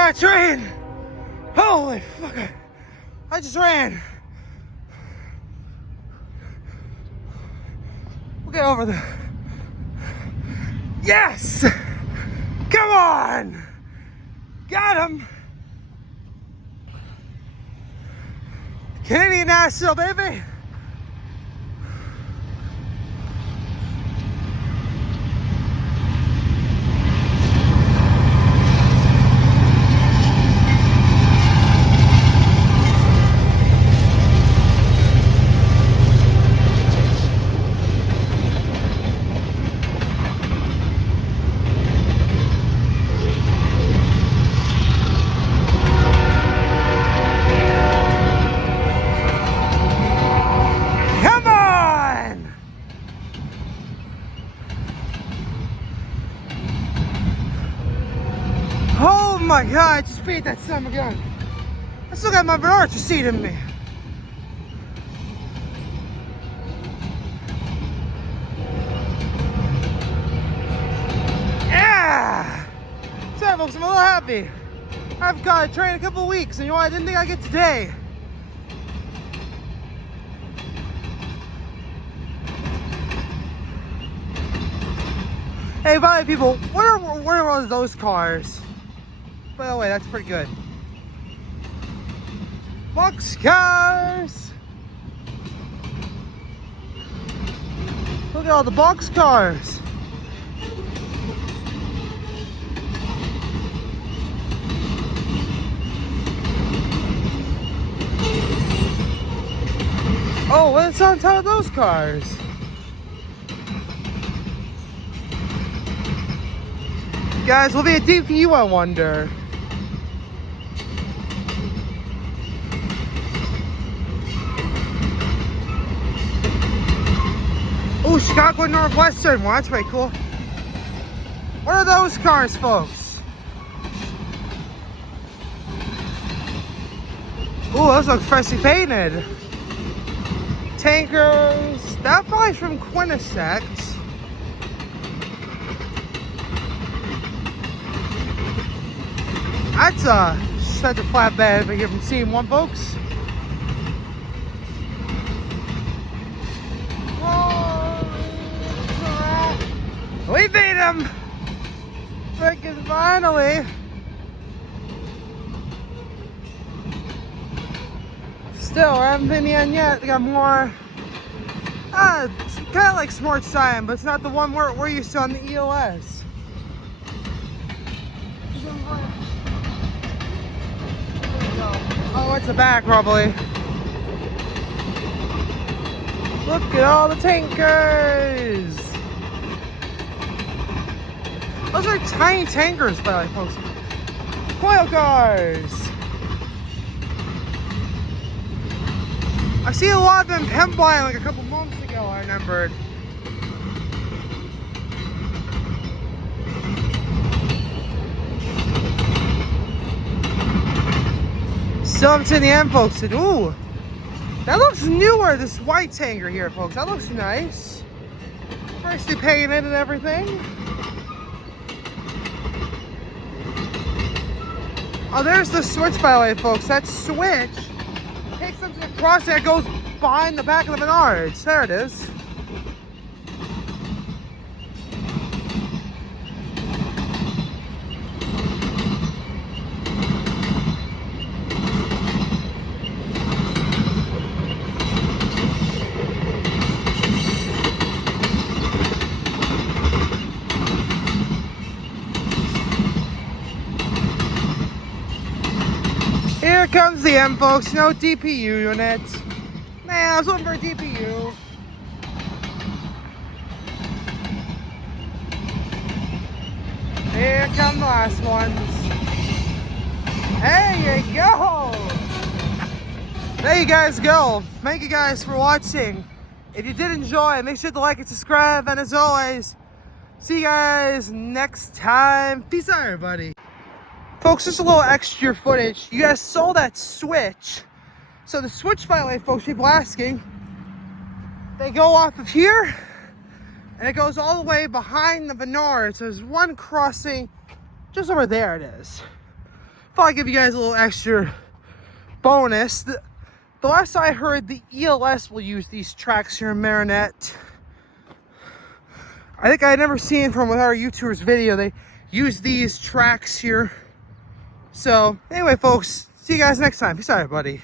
god, train! Holy fuck! I just ran. We'll get over there. Yes! Come on! Got him! Canadian National, baby! Oh my god, I just beat that son of a gun. I still got my Marinette receipt in me. Yeah! Sorry folks, I'm a little happy. I've got a train a couple weeks, and you know what? I didn't think I'd get today. Hey, by the way, people, where are those cars? By the way, that's pretty good. Box cars! Look at all the box cars. Oh, what's on top of those cars? Guys, will be a DPU, I wonder. Oh, Chicago Northwestern one. That's pretty cool. What are those cars, folks? Oh, those look freshly painted. Tankers. That probably from Quinnisex. That's such a flatbed if you haven't seen one, folks. We beat him! Freaking finally! Still, I haven't been in yet. They got more. It's kind of like Smart Cyan, but it's not the one we're used to on the EOS. Oh, it's the back, probably. Look at all the tankers! Those are tiny tankers, by the way, folks. Coil cars! I see a lot of them pinballing like a couple months ago, I remembered. Still haven't seen the end, folks. Ooh, that looks newer, this white tanker here, folks. That looks nice. Freshly painted and everything. Oh, there's the switch, by the way, folks. That switch takes something across that goes behind the back of the Menards. There it is. Here comes the M, folks. No DPU unit. Man, I was looking for a DPU. Here come the last ones. There you go. There you guys go. Thank you guys for watching. If you did enjoy, make sure to like and subscribe. And as always, see you guys next time. Peace out, everybody. Folks, just a little extra footage. You guys saw that switch. So the switch, by the way, folks, people asking, they go off of here and it goes all the way behind the Menards. There's one crossing just over there. It is. thought I'd give you guys a little extra bonus. The last I heard, the ELS will use these tracks here in Marinette. I think I had never seen from our YouTuber's video, they use these tracks here. So anyway, folks, see you guys next time. Peace out, everybody.